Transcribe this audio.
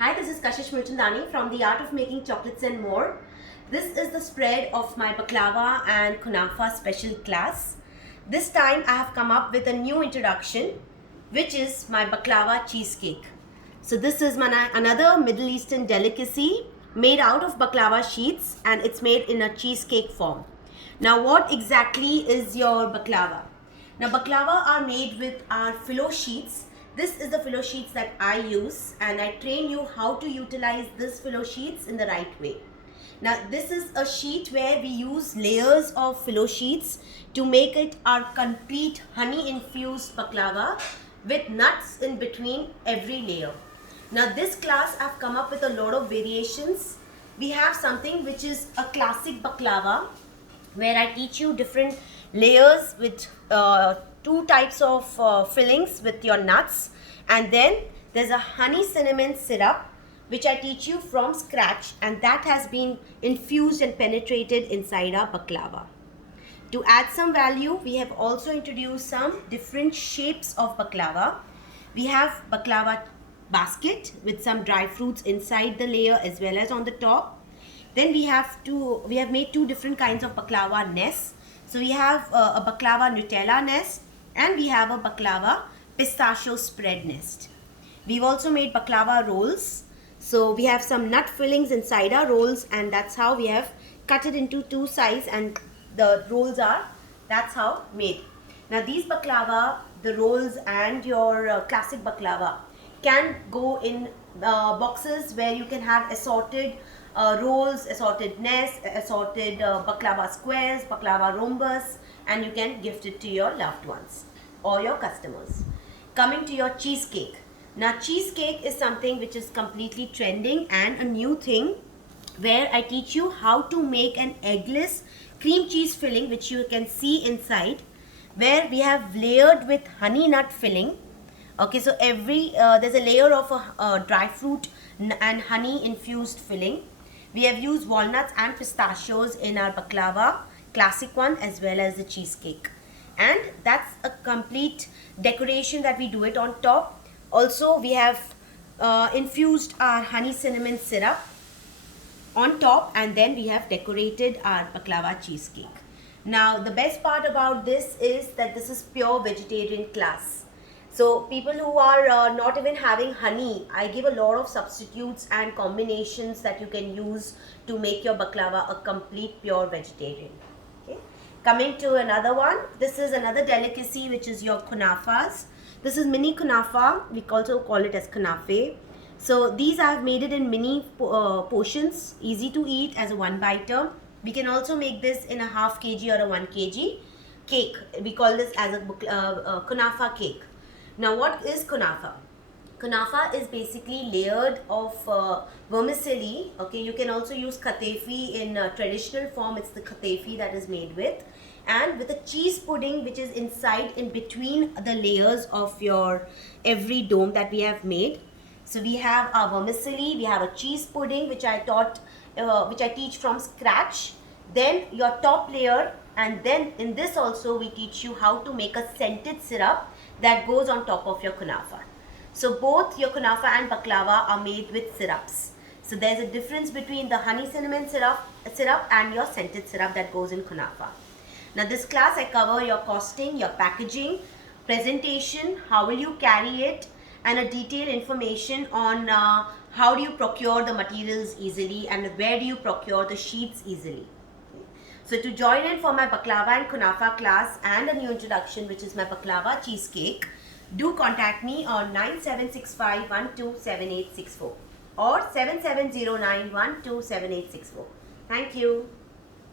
Hi, this is Kashish Mulchandani from The Art of Making Chocolates and More. This is the spread of my baklava and kunafa special class. This time I have come up with a new introduction, which is my baklava cheesecake. So this is another Middle Eastern delicacy made out of baklava sheets, and it's made in a cheesecake form. Now what exactly is your baklava? Now baklava are made with our phyllo sheets. This is the phyllo sheets that I use, and I train you how to utilize this phyllo sheets in the right way. Now this is a sheet where we use layers of phyllo sheets to make it our complete honey infused baklava with nuts in between every layer. Now this class I've come up with a lot of variations. We have something which is a classic baklava where I teach you different layers with two types of fillings with your nuts, and then there's a honey cinnamon syrup which I teach you from scratch, and that has been infused and penetrated inside our baklava. To add some value, we have also introduced some different shapes of baklava. We have baklava basket with some dry fruits inside the layer as well as on the top. Then we have made two different kinds of baklava nests. So we have a baklava Nutella nest, and we have a baklava pistachio spread nest. We've also made baklava rolls. So we have some nut fillings inside our rolls, and that's how we have cut it into two sides, and the rolls that's how made. Now these baklava, the rolls and your classic baklava can go in boxes where you can have assorted rolls, assorted nests, assorted baklava squares, baklava rhombus, and you can gift it to your loved ones or your customers. Coming to your cheesecake. Now cheesecake is something which is completely trending and a new thing, where I teach you how to make an eggless cream cheese filling, which you can see inside, where we have layered with honey nut filling. Okay, so there's a layer of a dry fruit and honey infused filling. We have used walnuts and pistachios in our baklava, classic one, as well as the cheesecake. And that's a complete decoration that we do it on top. Also, we have infused our honey cinnamon syrup on top, and then we have decorated our baklava cheesecake. Now, the best part about this is that this is pure vegetarian class. So people who are not even having honey, I give a lot of substitutes and combinations that you can use to make your baklava a complete pure vegetarian. Okay. Coming to another one, this is another delicacy, which is your kunafas. This is mini kunafa, we also call it as kunafe. So these I have made it in mini portions, easy to eat as a one biter. We can also make this in a half kg or a 1 kg cake. We call this as a kunafa cake. Now what is kunafa? Kunafa is basically layered of vermicelli. Okay, you can also use katefi in traditional form. It's the katefi that is made with, and with a cheese pudding which is inside in between the layers of your every dome that we have made. So we have our vermicelli, we have a cheese pudding which I teach from scratch, then your top layer, and then in this also we teach you how to make a scented syrup that goes on top of your kunafa. So both your kunafa and baklava are made with syrups. So there's a difference between the honey cinnamon syrup and your scented syrup that goes in kunafa. Now this class I cover your costing, your packaging, presentation, how will you carry it, and a detailed information on how do you procure the materials easily and where do you procure the sheets easily. So to join in for my baklava and kunafa class and a new introduction, which is my baklava cheesecake, do contact me on 9765127864 or 7709127864. Thank you.